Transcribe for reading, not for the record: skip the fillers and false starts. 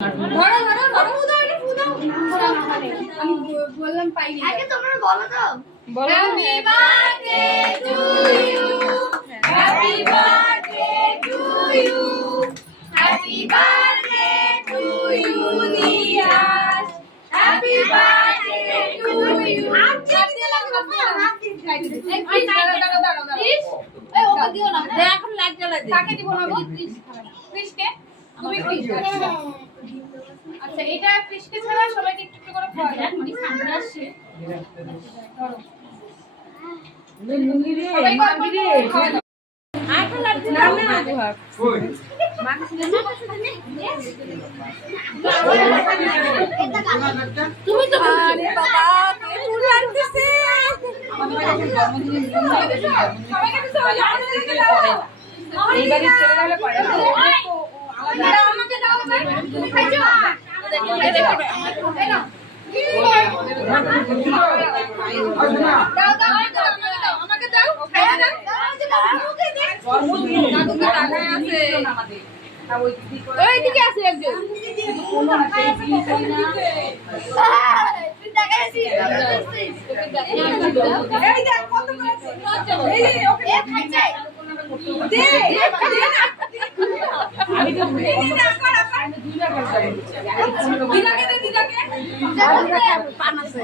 ধরো ধরো ধরো ফুদাও এটা ফুদাও আমি বললাম পাইনি আগে তোমরা বলো তো happy birthday to you happy birthday to you happy birthday to you Niaz happy birthday to you আজকে দিতে লাগবে না এই প্লিজ দাঁড়াও দাঁড়াও প্লিজ এই ওকে দিও না এখন লাইট জ্বালা দে কাকে দিব না প্লিজ প্লিজ কে তুমি প্লিজ আচ্ছা এটা ফিশকে ছাড়া সবাইকে একটু একটু করে খাওয়া যাক মানে সামনে আসছে ধরো নুনি রে মাগি রে আটা লাগছে না না কই মাগি তুমি তো আরে বাবা কে ফুল লাগতেছে আমাদের জন্মদিনের সবাইকে তো এই বাড়ি চলে গেলে পড়ে আমাকে দাও তুমি খাইছো আমাকে দাও ওইদিকে আছে একজন আমি তো পান আছে